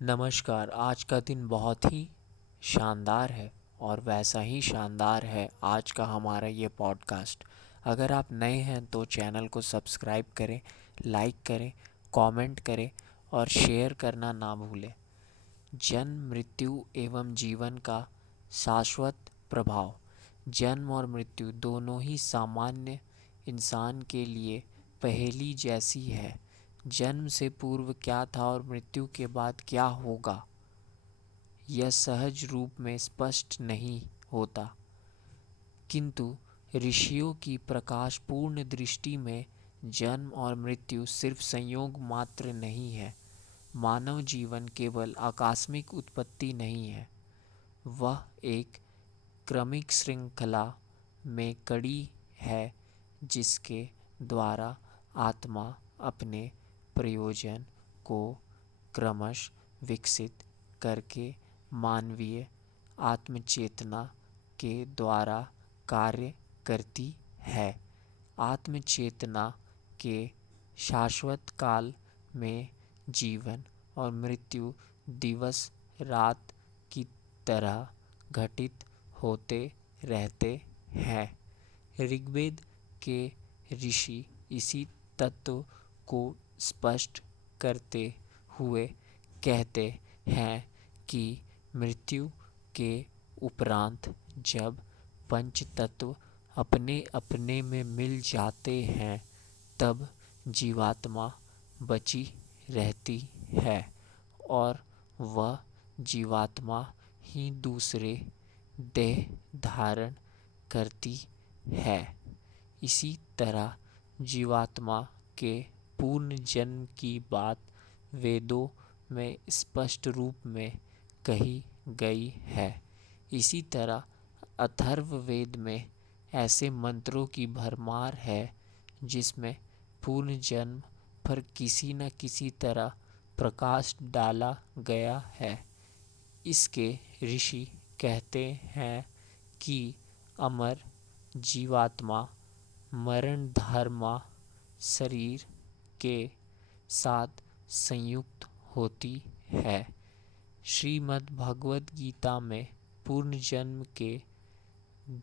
नमस्कार। आज का दिन बहुत ही शानदार है और वैसा ही शानदार है आज का हमारा ये पॉडकास्ट। अगर आप नए हैं तो चैनल को सब्सक्राइब करें, लाइक करें, कमेंट करें और शेयर करना ना भूलें। जन्म, मृत्यु एवं जीवन का शाश्वत प्रभाव। जन्म और मृत्यु दोनों ही सामान्य इंसान के लिए पहेली जैसी है। जन्म से पूर्व क्या था और मृत्यु के बाद क्या होगा, यह सहज रूप में स्पष्ट नहीं होता। किंतु ऋषियों की प्रकाशपूर्ण दृष्टि में जन्म और मृत्यु सिर्फ संयोग मात्र नहीं है। मानव जीवन केवल आकस्मिक उत्पत्ति नहीं है, वह एक क्रमिक श्रृंखला में कड़ी है जिसके द्वारा आत्मा अपने प्रयोजन को क्रमश विकसित करके मानवीय आत्मचेतना के द्वारा कार्य करती है। आत्मचेतना के शाश्वत काल में जीवन और मृत्यु दिवस रात की तरह घटित होते रहते हैं। ऋग्वेद के ऋषि इसी तत्व को स्पष्ट करते हुए कहते हैं कि मृत्यु के उपरांत जब पंच तत्व अपने अपने में मिल जाते हैं तब जीवात्मा बची रहती है और वह जीवात्मा ही दूसरे देह धारण करती है। इसी तरह जीवात्मा के पूर्ण जन्म की बात वेदों में स्पष्ट रूप में कही गई है। इसी तरह अथर्ववेद में ऐसे मंत्रों की भरमार है जिसमें पूर्ण जन्म पर किसी न किसी तरह प्रकाश डाला गया है। इसके ऋषि कहते हैं कि अमर जीवात्मा मरणधर्मा शरीर के साथ संयुक्त होती है। श्रीमद् भगवद गीता में पूर्ण जन्म के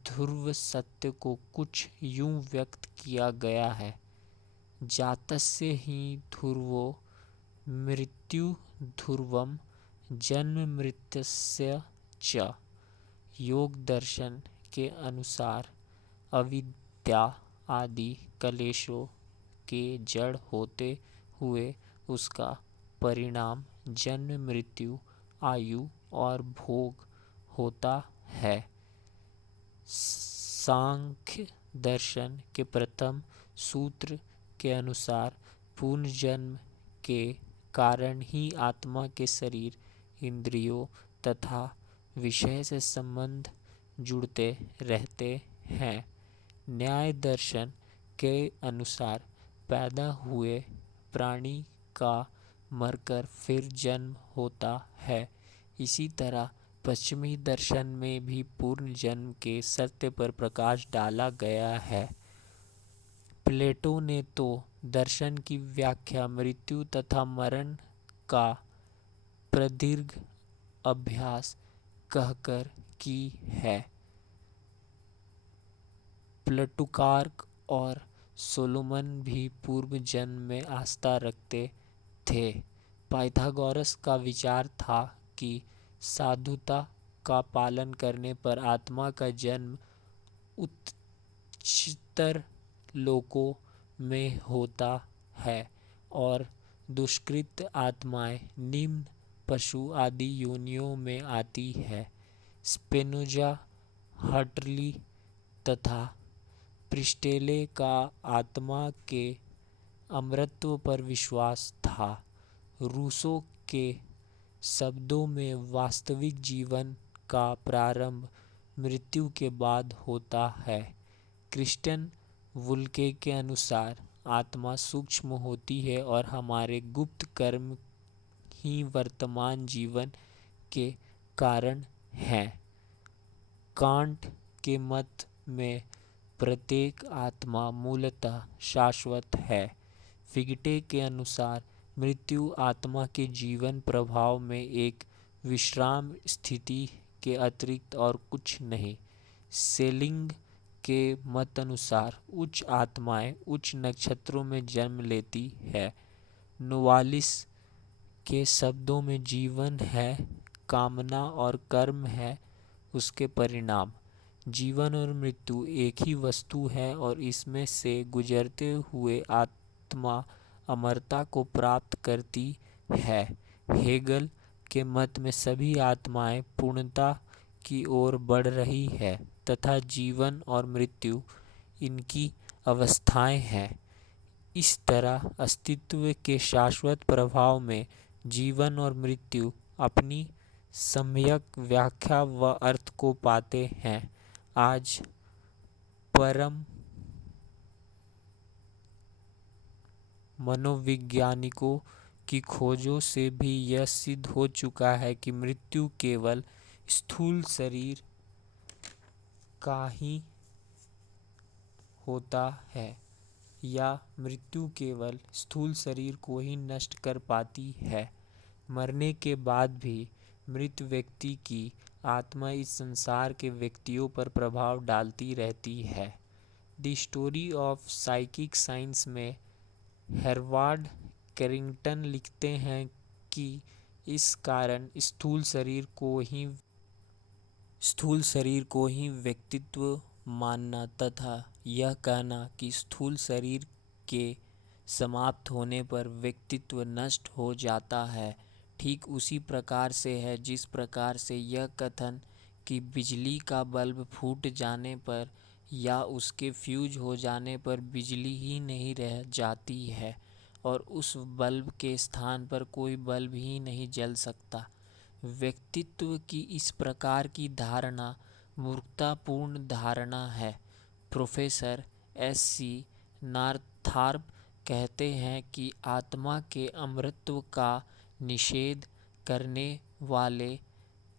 ध्रुव सत्य को कुछ यूं व्यक्त किया गया है। जातस्य ही ध्रुवो मृत्यु ध्रुवम जन्म मृत्यस्य च। योग दर्शन के अनुसार अविद्या आदि कलेशों के जड़ होते हुए उसका परिणाम जन्म मृत्यु आयु और भोग होता है। सांख्य दर्शन के प्रथम सूत्र के अनुसार पूर्ण जन्म के कारण ही आत्मा के शरीर, इंद्रियों तथा विषय से संबंध जुड़ते रहते हैं। न्याय दर्शन के अनुसार पैदा हुए प्राणी का मरकर फिर जन्म होता है। इसी तरह पश्चिमी दर्शन में भी पूर्ण जन्म के सत्य पर प्रकाश डाला गया है। प्लेटो ने तो दर्शन की व्याख्या मृत्यु तथा मरण का प्रदीर्घ अभ्यास कहकर की है। प्लूटार्क और सोलोमन भी पूर्व जन्म में आस्था रखते थे। पाइथागोरस का विचार था कि साधुता का पालन करने पर आत्मा का जन्म उच्चतर लोकों में होता है और दुष्कृत आत्माएं निम्न पशु आदि योनियों में आती है। स्पिनोजा, हर्टली तथा प्रिस्टेले का आत्मा के अमरत्व पर विश्वास था। रूसो के शब्दों में वास्तविक जीवन का प्रारंभ मृत्यु के बाद होता है। क्रिस्टियन वुल्के के अनुसार आत्मा सूक्ष्म होती है और हमारे गुप्त कर्म ही वर्तमान जीवन के कारण हैं। कांट के मत में प्रत्येक आत्मा मूलतः शाश्वत है। फिगटे के अनुसार मृत्यु आत्मा के जीवन प्रभाव में एक विश्राम स्थिति के अतिरिक्त और कुछ नहीं। सेलिंग के मत अनुसार उच्च आत्माएं उच्च नक्षत्रों में जन्म लेती है। नोवालिस के शब्दों में जीवन है कामना और कर्म है उसके परिणाम। जीवन और मृत्यु एक ही वस्तु है और इसमें से गुजरते हुए आत्मा अमरता को प्राप्त करती है। हेगल के मत में सभी आत्माएं पूर्णता की ओर बढ़ रही है तथा जीवन और मृत्यु इनकी अवस्थाएं हैं। इस तरह अस्तित्व के शाश्वत प्रभाव में जीवन और मृत्यु अपनी सम्यक व्याख्या व अर्थ को पाते हैं। आज परम मनोवैज्ञानिकों की खोजों से भी यह सिद्ध हो चुका है कि मृत्यु केवल स्थूल शरीर का ही होता है या मृत्यु केवल स्थूल शरीर को ही नष्ट कर पाती है। मरने के बाद भी मृत व्यक्ति की आत्मा इस संसार के व्यक्तियों पर प्रभाव डालती रहती है। The story of psychic science में हेरवार्ड कैरिंगटन लिखते हैं कि इस कारण स्थूल शरीर को ही व्यक्तित्व मानना तथा यह कहना कि स्थूल शरीर के समाप्त होने पर व्यक्तित्व नष्ट हो जाता है ठीक उसी प्रकार से है जिस प्रकार से यह कथन कि बिजली का बल्ब फूट जाने पर या उसके फ्यूज हो जाने पर बिजली ही नहीं रह जाती है और उस बल्ब के स्थान पर कोई बल्ब ही नहीं जल सकता। व्यक्तित्व की इस प्रकार की धारणा मूर्खतापूर्ण धारणा है। Professor SC. नॉर्थार्प कहते हैं कि आत्मा के अमरत्व का निषेध करने वाले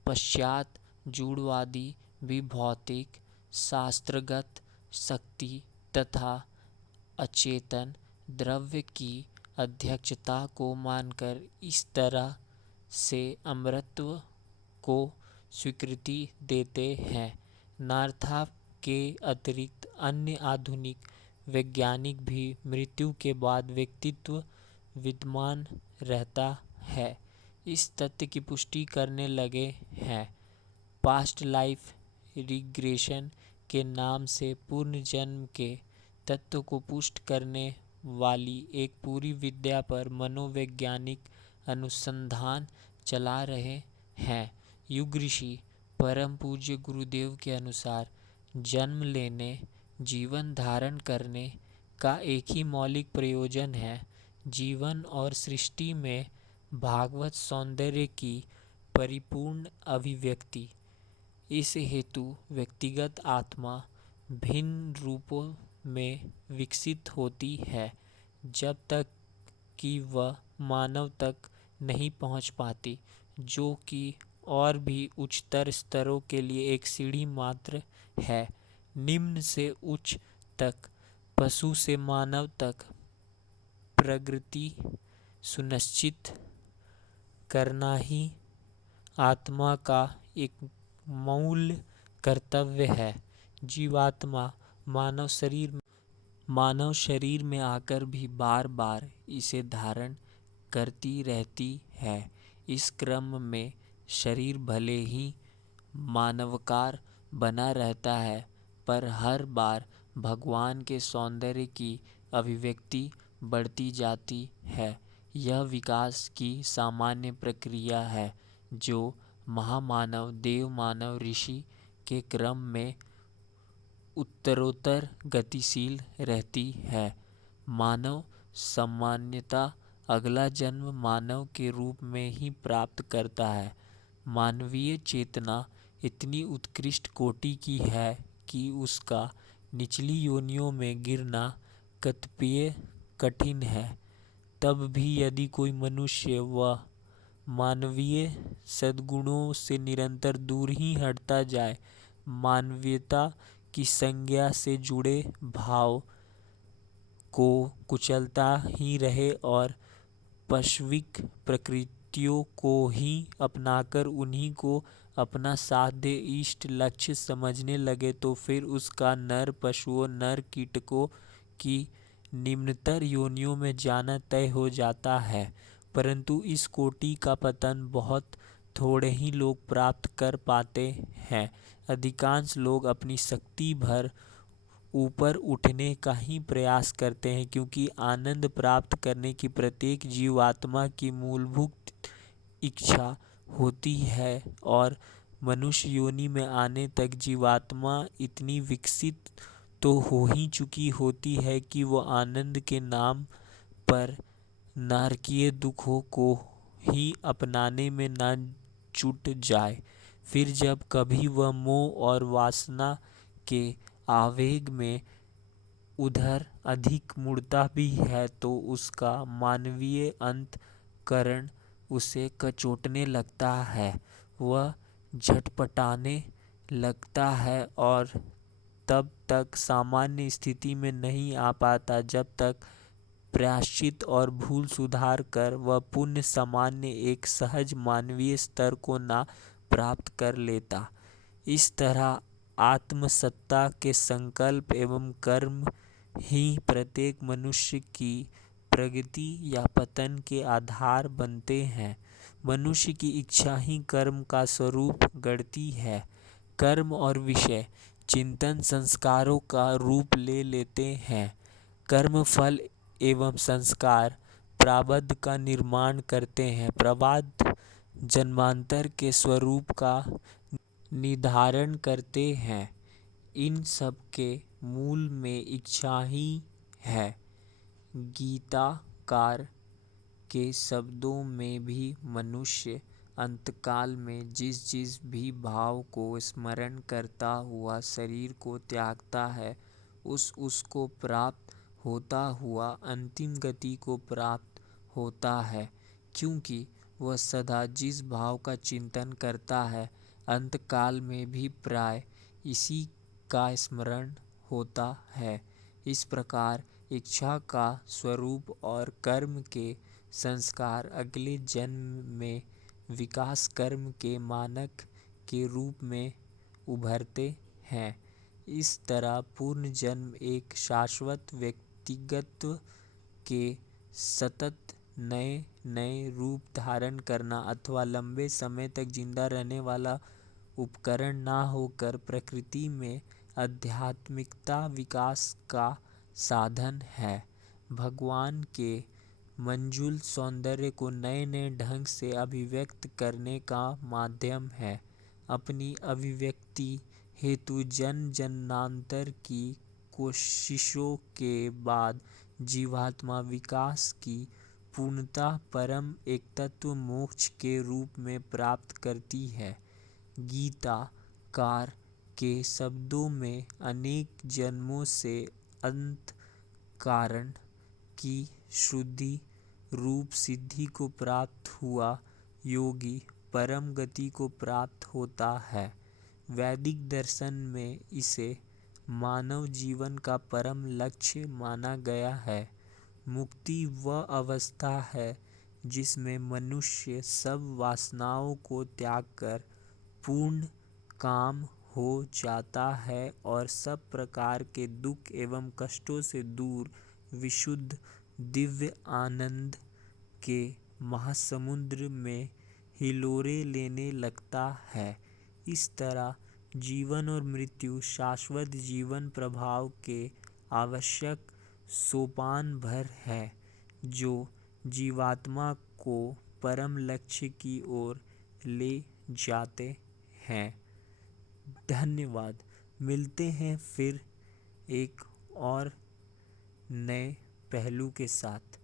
पश्चात जूड़वादी भी भौतिक शास्त्रगत शक्ति तथा अचेतन द्रव्य की अध्यक्षता को मानकर इस तरह से अमरत्व को स्वीकृति देते हैं। नॉर्थार्प के अतिरिक्त अन्य आधुनिक वैज्ञानिक भी मृत्यु के बाद व्यक्तित्व विद्यमान रहता है इस तथ्य की पुष्टि करने लगे हैं। पास्ट लाइफ रिग्रेशन के नाम से पुनर्जन्म के तत्व को पुष्ट करने वाली एक पूरी विद्या पर मनोवैज्ञानिक अनुसंधान चला रहे हैं। युग ऋषि परम पूज्य गुरुदेव के अनुसार जन्म लेने जीवन धारण करने का एक ही मौलिक प्रयोजन है, जीवन और सृष्टि में भागवत सौंदर्य की परिपूर्ण अभिव्यक्ति। इस हेतु व्यक्तिगत आत्मा भिन्न रूपों में विकसित होती है जब तक कि वह मानव तक नहीं पहुंच पाती, जो कि और भी उच्चतर स्तरों के लिए एक सीढ़ी मात्र है। निम्न से उच्च तक, पशु से मानव तक प्रगति सुनिश्चित करना ही आत्मा का एक मूल कर्तव्य है। जीवात्मा मानव शरीर में आकर भी बार बार इसे धारण करती रहती है। इस क्रम में शरीर भले ही मानवाकार बना रहता है पर हर बार भगवान के सौंदर्य की अभिव्यक्ति बढ़ती जाती है। यह विकास की सामान्य प्रक्रिया है जो महामानव देव मानव ऋषि के क्रम में उत्तरोत्तर गतिशील रहती है। मानव सामान्यतः अगला जन्म मानव के रूप में ही प्राप्त करता है। मानवीय चेतना इतनी उत्कृष्ट कोटि की है कि उसका निचली योनियों में गिरना कतिपय कठिन है। तब भी यदि कोई मनुष्य वह मानवीय सद्गुणों से निरंतर दूर ही हटता जाए, मानवीयता की संज्ञा से जुड़े भाव को कुचलता ही रहे और पाशविक प्रकृतियों को ही अपनाकर उन्हीं को अपना साध्य इष्ट लक्ष्य समझने लगे तो फिर उसका नर पशुओं नर कीटकों की निम्नतर योनियों में जाना तय हो जाता है। परंतु इस कोटि का पतन बहुत थोड़े ही लोग प्राप्त कर पाते हैं। अधिकांश लोग अपनी शक्ति भर ऊपर उठने का ही प्रयास करते हैं, क्योंकि आनंद प्राप्त करने की प्रत्येक जीवात्मा की मूलभूत इच्छा होती है और मनुष्य योनि में आने तक जीवात्मा इतनी विकसित तो हो ही चुकी होती है कि वो आनंद के नाम पर नारकीय दुखों को ही अपनाने में ना जुट जाए। फिर जब कभी वह मोह और वासना के आवेग में उधर अधिक मुड़ता भी है तो उसका मानवीय अंतकरण उसे कचोटने लगता है, वह झटपटाने लगता है और तब तक सामान्य स्थिति में नहीं आ पाता जब तक प्रायश्चित और भूल सुधार कर वह पुण्य सामान्य एक सहज मानवीय स्तर को ना प्राप्त कर लेता। इस तरह आत्मसत्ता के संकल्प एवं कर्म ही प्रत्येक मनुष्य की प्रगति या पतन के आधार बनते हैं। मनुष्य की इच्छा ही कर्म का स्वरूप गढ़ती है। कर्म और विषय चिंतन संस्कारों का रूप ले लेते हैं। कर्म फल एवं संस्कार प्रारब्ध का निर्माण करते हैं। प्रारब्ध जन्मांतर के स्वरूप का निर्धारण करते हैं। इन सब के मूल में इच्छा ही है। गीताकार के शब्दों में भी मनुष्य अंतकाल में जिस जिस भी भाव को स्मरण करता हुआ शरीर को त्यागता है उसको प्राप्त होता हुआ अंतिम गति को प्राप्त होता है, क्योंकि वह सदा जिस भाव का चिंतन करता है अंतकाल में भी प्राय इसी का स्मरण होता है। इस प्रकार इच्छा का स्वरूप और कर्म के संस्कार अगले जन्म में विकास कर्म के मानक के रूप में उभरते हैं। इस तरह पूर्ण जन्म एक शाश्वत व्यक्तिगत के सतत नए नए रूप धारण करना अथवा लंबे समय तक जिंदा रहने वाला उपकरण ना होकर प्रकृति में आध्यात्मिकता विकास का साधन है। भगवान के मंजुल सौंदर्य को नए नए ढंग से अभिव्यक्त करने का माध्यम है। अपनी अभिव्यक्ति हेतु जन्म जन्मांतर की कोशिशों के बाद जीवात्मा विकास की पूर्णता परम एक तत्व मोक्ष के रूप में प्राप्त करती है। गीताकार के शब्दों में अनेक जन्मों से अंत कारण की शुद्धि रूप सिद्धि को प्राप्त हुआ योगी परम गति को प्राप्त होता है। वैदिक दर्शन में इसे मानव जीवन का परम लक्ष्य माना गया है। मुक्ति वह अवस्था है जिसमें मनुष्य सब वासनाओं को त्याग कर पूर्ण काम हो जाता है और सब प्रकार के दुख एवं कष्टों से दूर विशुद्ध दिव्य आनंद के महासमुद्र में हिलोरे लेने लगता है। इस तरह जीवन और मृत्यु शाश्वत जीवन प्रभाव के आवश्यक सोपान भर है जो जीवात्मा को परम लक्ष्य की ओर ले जाते हैं। धन्यवाद। मिलते हैं फिर एक और नए पहलू के साथ।